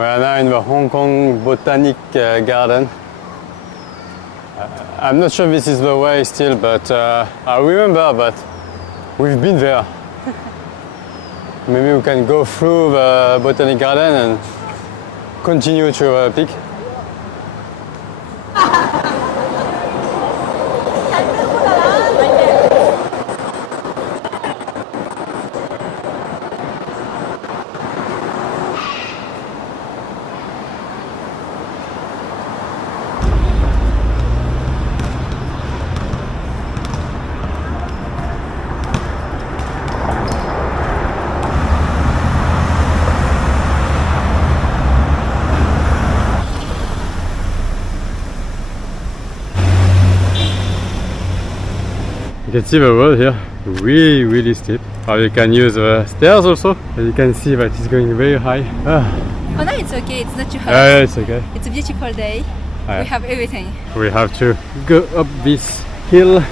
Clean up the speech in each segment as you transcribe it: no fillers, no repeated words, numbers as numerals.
We are now in the Hong Kong Botanic Garden. I'm not sure this is the way still, but I remember that we've been there. Maybe we can go through the Botanic Garden and continue to the peak. You can see the road here, really steep. Or you can use the stairs also, and you can see that it's going very high. Oh no, it's okay, it's not too hot. Yeah, it's okay. It's a beautiful day. We have everything. We have to go up this hill.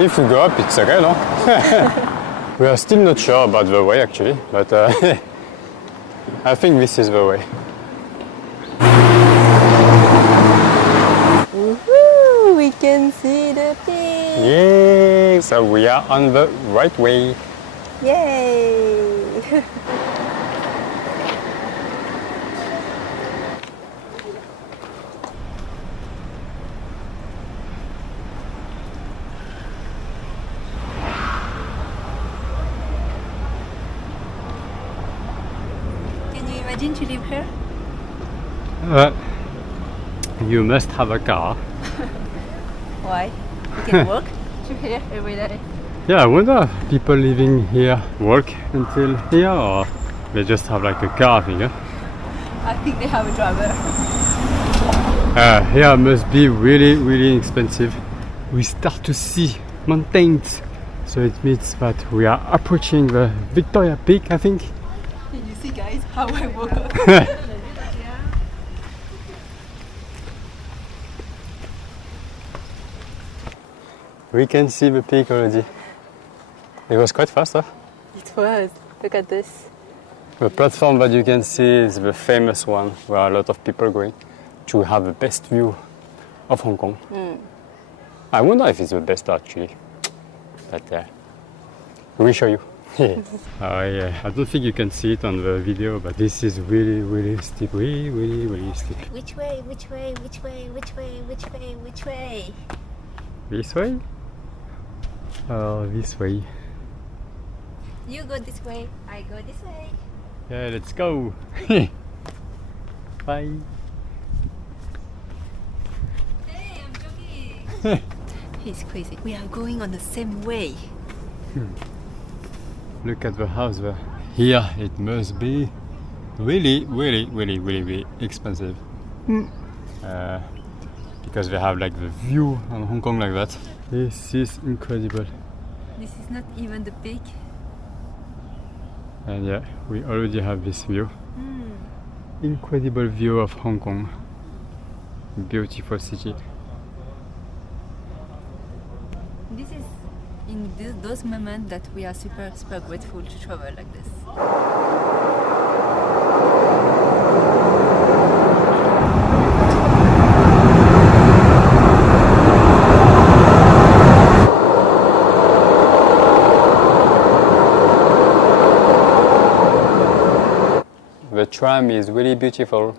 If we go up, it's okay, no? We are still not sure about the way actually, but I think this is the way. Woohoo! We can see the peak! Yay! So we are on the right way. Yay! Imagine to live here? You must have a car. Why? You can walk to here every day. Yeah, I wonder if people living here work until here or they just have like a car, I think. I think they have a driver. Here must be really expensive. We start to see mountains, so it means that we are approaching the Victoria Peak, I think. You see guys how I woke up. We can see the peak already. It was quite fast, huh? It was. Look at this. The platform that you can see is the famous one where a lot of people going to have the best view of Hong Kong. I wonder if it's the best actually, but we'll show you. Yeah, I don't think you can see it on the video, but this is really steep, really steep. Which way? Which way? Which way? Which way? Which way? Which way? This way? Or this way? You go this way, I go this way. Yeah, let's go. Bye. Hey, I'm jogging. He's crazy. We are going on the same way. Look at the house there. Here it must be really expensive. Because they have like the view on Hong Kong like that. This is incredible. This is not even the peak. And yeah, we already have this view. Incredible view of Hong Kong. beautiful city. This is in those moments that we are super grateful to travel like this. The tram is really beautiful.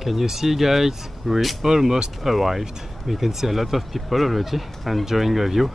Can you see, guys? We almost arrived. We can see a lot of people already enjoying the view.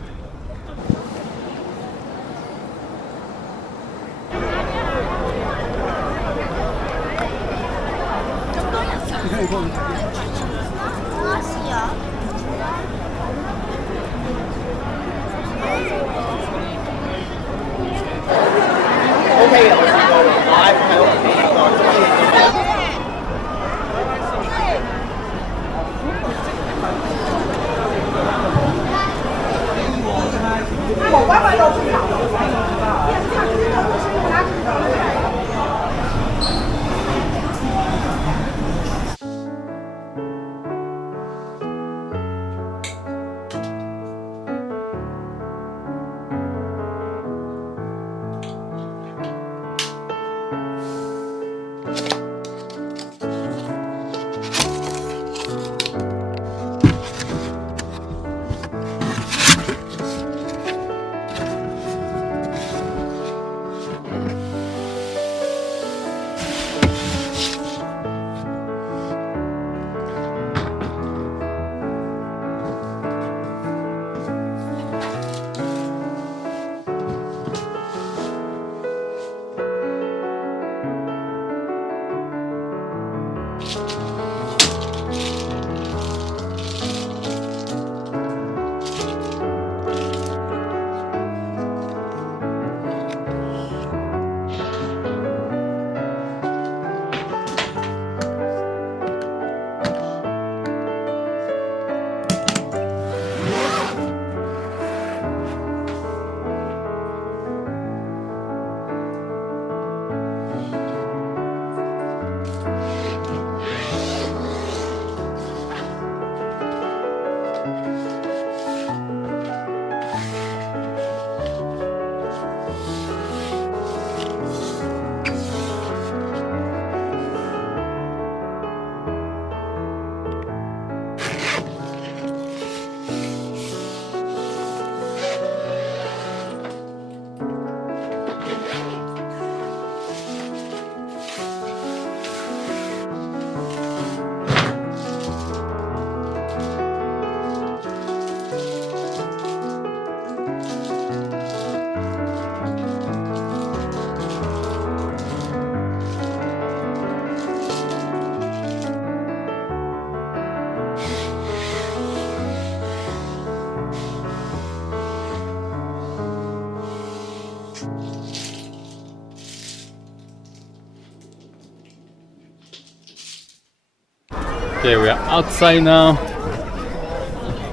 Okay, we are outside now.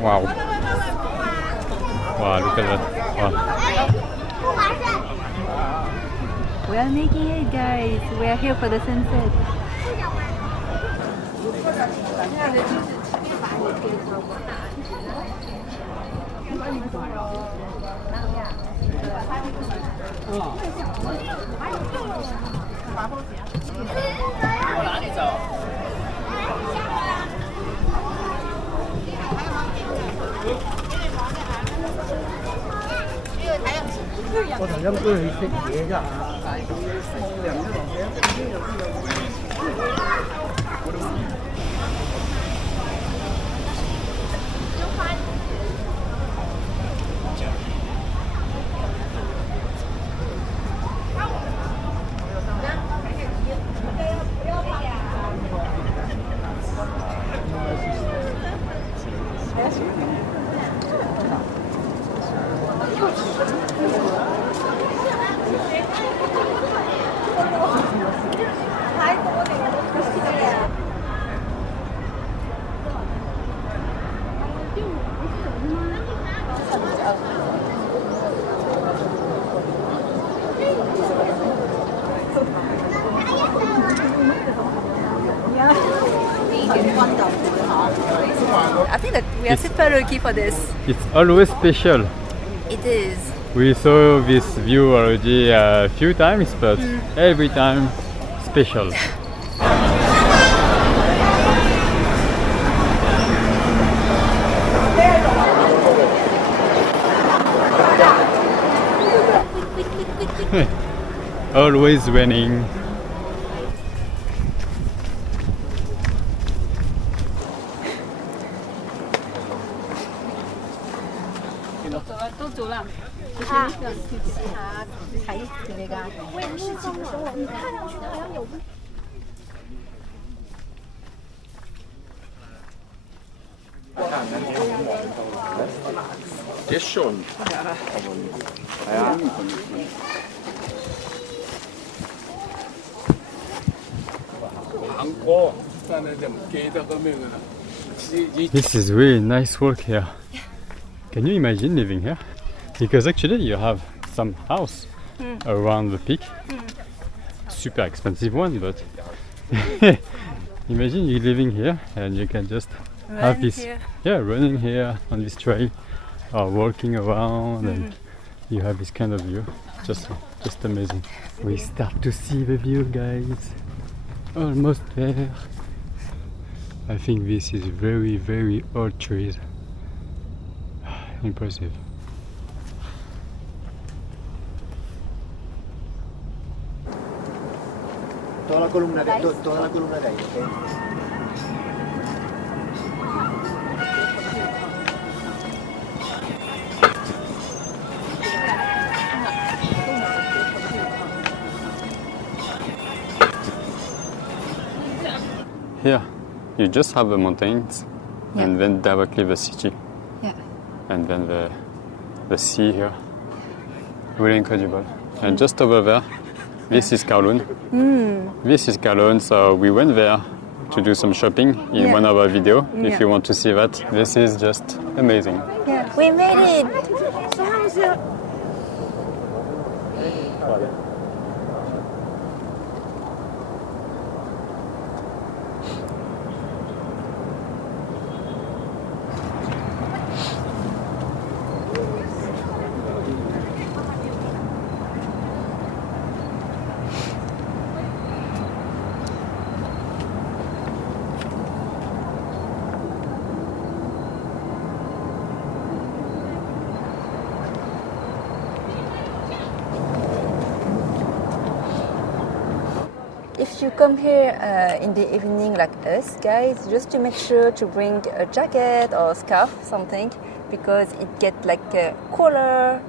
Wow. Wow, look at that. Wow. We are making it, guys. We are here for the sunset. I think that we are super lucky for this. It's always special. It is. We saw this view already a few times, but every time special. Always raining. Ist schon. This is really nice work here. Can you imagine living here? Because actually you have some house around the peak. Super expensive one, but imagine you living here and you can just have this running here on this trail or walking around and you have this kind of view. Just amazing. We start to see the view, guys. Almost there. I think this is very, very old trees. Impressive. Toda la columna de ahí, ¿ok? Here, you just have the mountains and then directly the city. Yeah. And then the sea here. Really incredible. And just over there, this is Kowloon. This is Kowloon, so we went there to do some shopping in one of our videos. If you want to see that, this is just amazing. Yeah, we made it. If you come here in the evening like us guys, just to make sure to bring a jacket or a scarf, something, because it gets like cooler.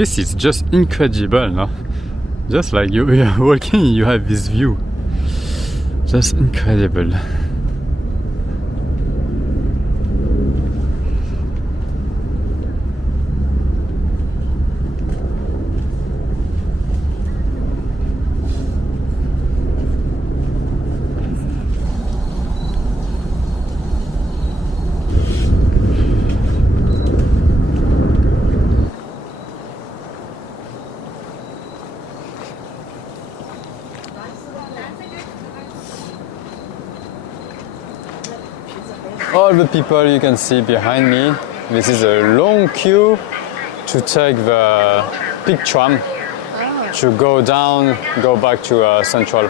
This is just incredible, no? Just like you are walking, you have this view. Just incredible. All the people you can see behind me, this is a long queue to take the big tram to go down, go back to Central.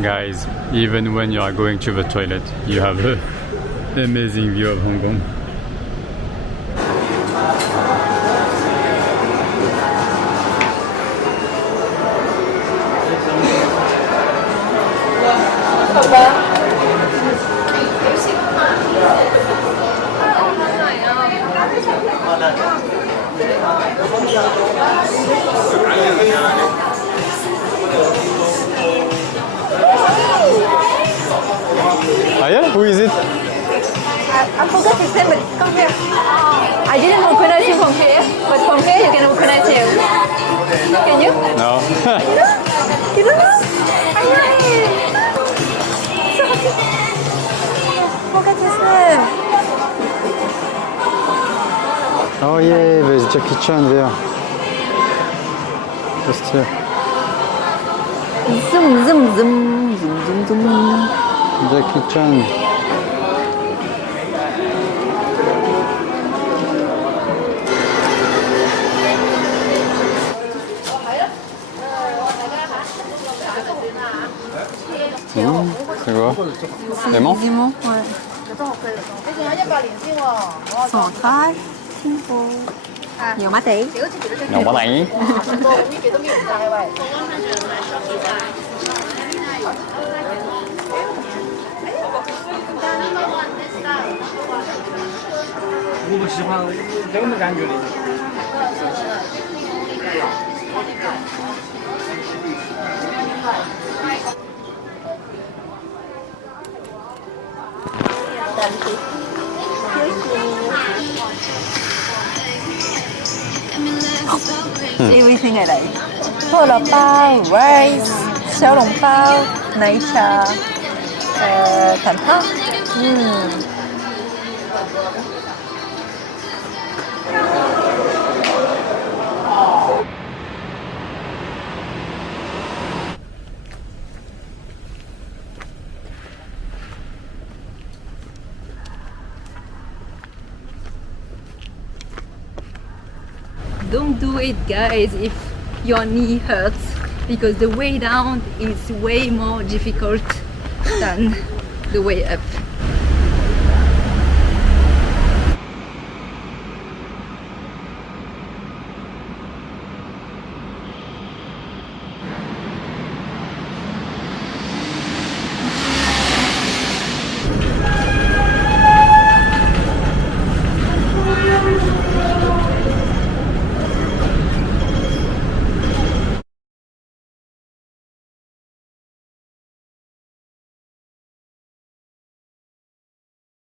'Guys, even when you are going to the toilet, you have an amazing view of Hong Kong. Ah yeah? Who is it? I forgot his name, but come here. I didn't recognize him from here, but from here you can recognize him. Can you? No. You don't know? Forget his name. Oh yeah, there's Jackie Chan there. Just here. Zoom, zoom, zoom, zoom, zoom, zoom. Jackie Chan. C'est quoi? Léman? Léman, ouais. Sò thái, thiên phố. Nhiều má tí. Nhiều quá này. Everything I like. Phở lò bao, rice, xiao long bao, nai cha, thản thác. Don't do it, guys, if your knee hurts, because the way down is way more difficult than the way up.